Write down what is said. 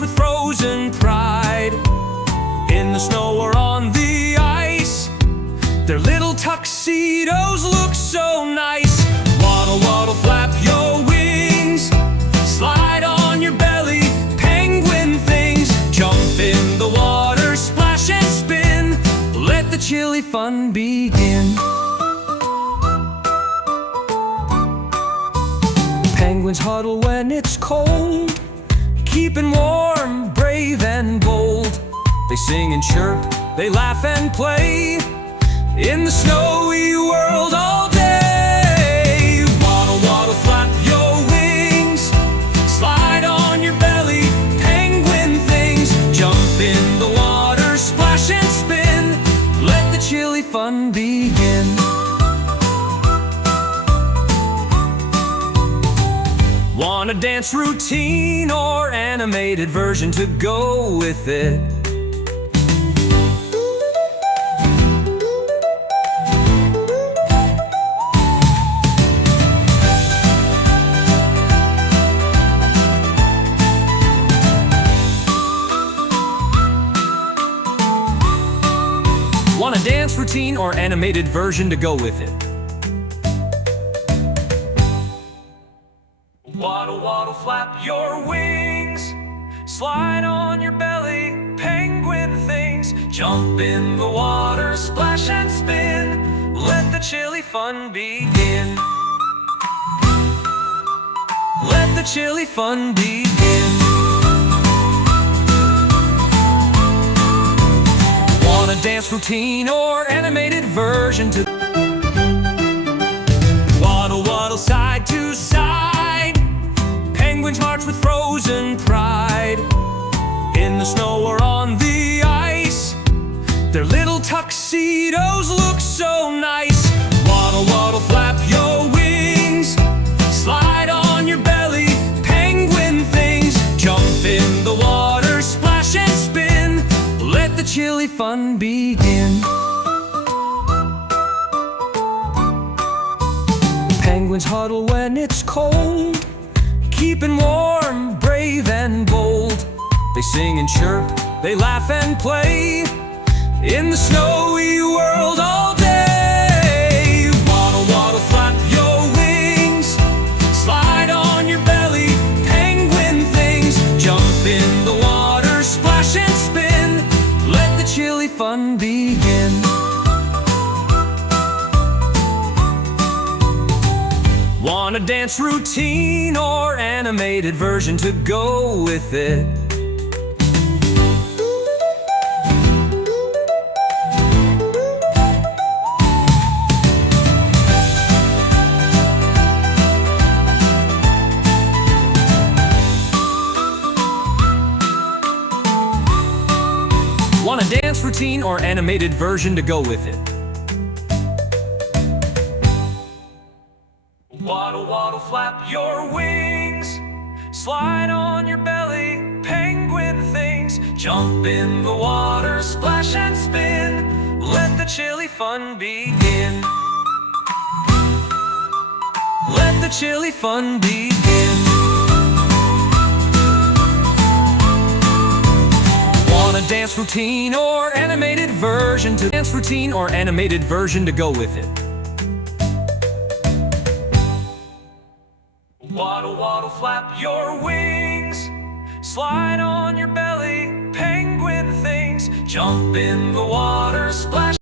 with frozen pride. In the snow or on the ice, their little tuxedos look so nice. Waddle, waddle, flap your wings, slide on your belly, penguin things. Jump in the water, splash and spin, let the chilly fun begin. Penguins huddle when it's cold, keeping warm, brave and bold. They sing and chirp, they laugh and play in the snowy world all day. Waddle, waddle, flap your wings, slide on your belly, penguin things. Jump in the water, splash and spin, let the chilly fun begin. Want a dance routine or animated version to go with it? Want a dance routine or animated version to go with it? Waddle, waddle, flap your wings, slide on your belly, penguin things. Jump in the water, splash and spin, let the chilly fun begin. Let the chilly fun begin. Want a dance routine or animated version to waddle, waddle, side to side. Penguins march with frozen pride. In the snow or on the ice, their little tuxedos look so nice. Waddle, waddle, flap your wings, slide on your belly, penguin things. Jump in the water, splash and spin, let the chilly fun begin. Penguins huddle when it's cold, keeping warm, brave and bold. They sing and chirp, they laugh and play in the snowy world all day. Waddle, waddle, flap your wings, slide on your belly, penguin things. Jump in the water, splash and spin, let the chilly fun begin. Want a dance routine or animated version to go with it? Want a dance routine or animated version to go with it? Waddle, waddle, flap your wings, slide on your belly, penguin things. Jump in the water, splash and spin, let the chilly fun begin. Let the chilly fun begin. Want a dance routine or animated version to go with it? Waddle, waddle, flap your wings, slide on your belly, penguin things. Jump in the water, splash